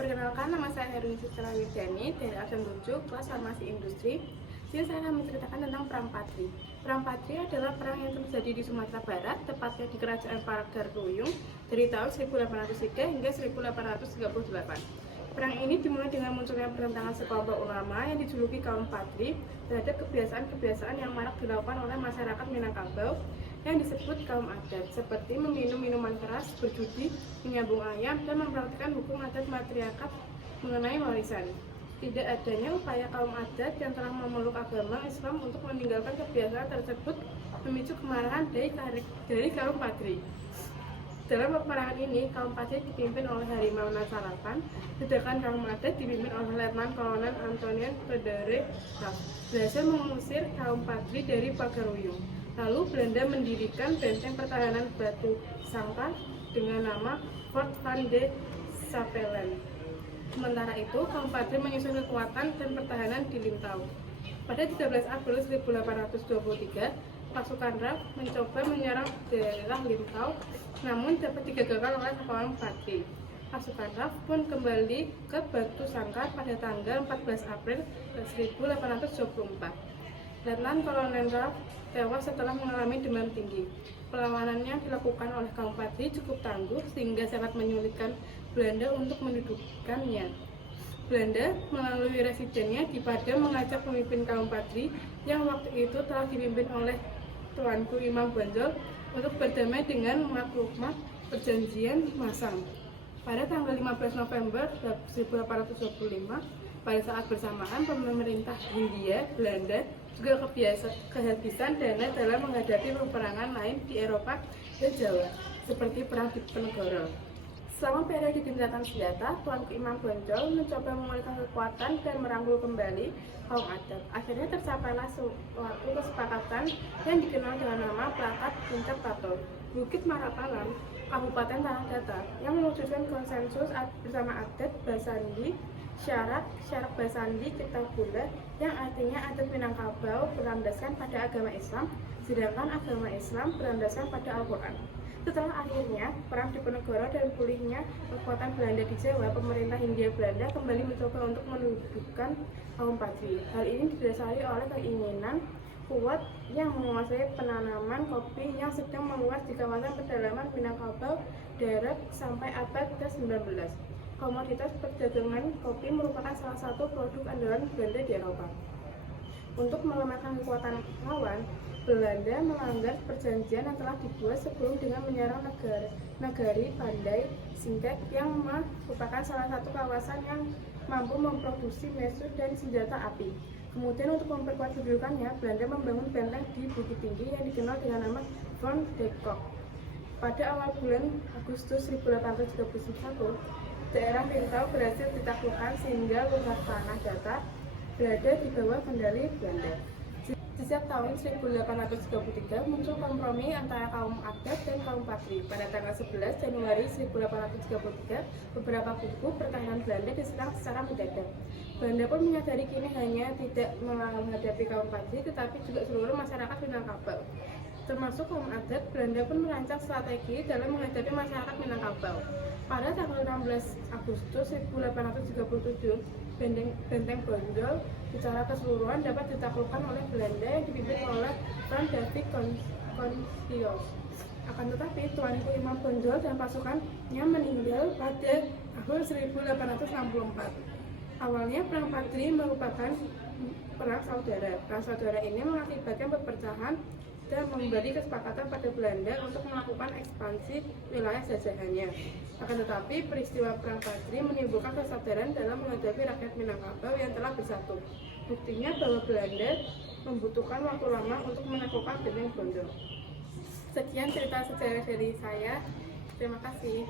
Perkenalkan, nama saya Herwin Sutra Widyani dari absen 7 kelas Farmasi Industri. Sini saya akan menceritakan tentang Perang Patri. Perang Patri adalah perang yang terjadi di Sumatera Barat, tepatnya di Kerajaan Pagaruyung dari tahun 1803 hingga 1838. Perang ini dimulai dengan munculnya pertentangan sekelompok ulama yang dijuluki kaum Patri terhadap kebiasaan-kebiasaan yang marak dilakukan oleh masyarakat Minangkabau yang disebut kaum adat, seperti meminum minuman keras, berjudi, menyambung ayam, dan mempraktikkan hukum adat matriarkat mengenai warisan. Tidak adanya upaya kaum adat yang telah memeluk agama Islam untuk meninggalkan kebiasaan tersebut memicu kemarahan dari kaum Patri. Dalam peperangan ini, kaum Patri dipimpin oleh Harimau Nasalapan, sedangkan kaum adat dipimpin oleh Letnan Kolonel Antonian Frederick berhasil mengusir kaum Patri dari Pagaruyung. Lalu Belanda mendirikan benteng pertahanan batu sangkar dengan nama Fort van de Sapelen. Sementara itu, kaum Patri menyusun kekuatan dan pertahanan di Limtau. Pada 13 April 1823, pasukan RAF mencoba menyerang daerah Limtau, namun dapat digagalkan oleh kaum Patri. Pasukan RAF pun kembali ke Batu Sangkar pada tanggal 14 April 1824. Letnan Kolonel RAF tewas setelah mengalami demam tinggi. Perlawanannya dilakukan oleh kaum Patri cukup tangguh sehingga sangat menyulitkan Belanda untuk mendudukkannya. Belanda melalui residennya di Padang mengajak pemimpin kaum Patri yang waktu itu telah dipimpin oleh Tuanku Imam Bonjol untuk berdamai dengan maklumah perjanjian Masang. Pada tanggal 15 November 1825, pada saat bersamaan pemerintah Hindia Belanda juga kehabisan dana dalam menghadapi peperangan lain di Eropa dan Jawa, seperti Perang Diponegoro. Selama periode gencatan senjata, Tuanku Imam Bonjol mencoba memulihkan kekuatan dan merangkul kembali kaum adat. Akhirnya tercapailah suatu kesepakatan yang dikenal dengan nama Plakat Puncak Tato, Bukit Marapalang, Kabupaten Tanah Datar, yang mewujudkan konsensus bersama adat Basandi, syarat Basandi Kitabullah, yang artinya adat Minangkabau berlandaskan pada agama Islam, sedangkan agama Islam berlandaskan pada Al-Quran. Setelah akhirnya Perang Diponegoro dan pulihnya kekuatan Belanda di Jawa, pemerintah Hindia Belanda kembali mencoba untuk menundukkan kaum Patri. Hal ini didasari oleh keinginan kuat yang menguasai penanaman kopi yang sedang meluas di kawasan pedalaman Minangkabau darat sampai abad ke-19. Komoditas perdagangan kopi merupakan salah satu produk andalan Belanda di Eropa. Untuk melemahkan kekuatan lawan, Belanda melanggar perjanjian yang telah dibuat sebelum dengan menyerang Nagari Pandai Singkek yang merupakan salah satu kawasan yang mampu memproduksi mesu dan senjata api. Kemudian untuk memperkuat kedudukannya, Belanda membangun benteng di Bukit Tinggi yang dikenal dengan nama Von de Kock. Pada awal bulan Agustus 1831, daerah Limtau berhasil ditaklukkan sehingga luar tanah datar berada di bawah kendali Belanda. Sejak tahun 1833 muncul kompromi antara kaum adat dan kaum Patri. Pada tanggal 11 Januari 1833, beberapa kubu pertahanan Belanda diserang secara mendadak. Belanda pun menyadari kini hanya tidak menghadapi kaum Patri, tetapi juga seluruh masyarakat Minangkabau. Termasuk kaum adat, Belanda pun merancang strategi dalam menghadapi masyarakat Minangkabau. Pada tanggal 16 Agustus 1837, Benteng Bonjol secara keseluruhan dapat ditaklukkan oleh Belanda yang dipimpin oleh Frans David Constius. Akan tetapi, Tuanku Imam Bonjol dan pasukannya meninggal pada tahun 1864. Awalnya Perang Patri merupakan perang saudara. Perang saudara ini mengakibatkan perpecahan dan memberi kesepakatan pada Belanda untuk melakukan ekspansi wilayah jajahannya. Akan tetapi, peristiwa Perang Patri menimbulkan kesadaran dalam menghadapi rakyat Minangkabau yang telah bersatu. Buktinya bahwa Belanda membutuhkan waktu lama untuk menaklukkan Benteng Bonjol. Sekian cerita sejarah dari saya. Terima kasih.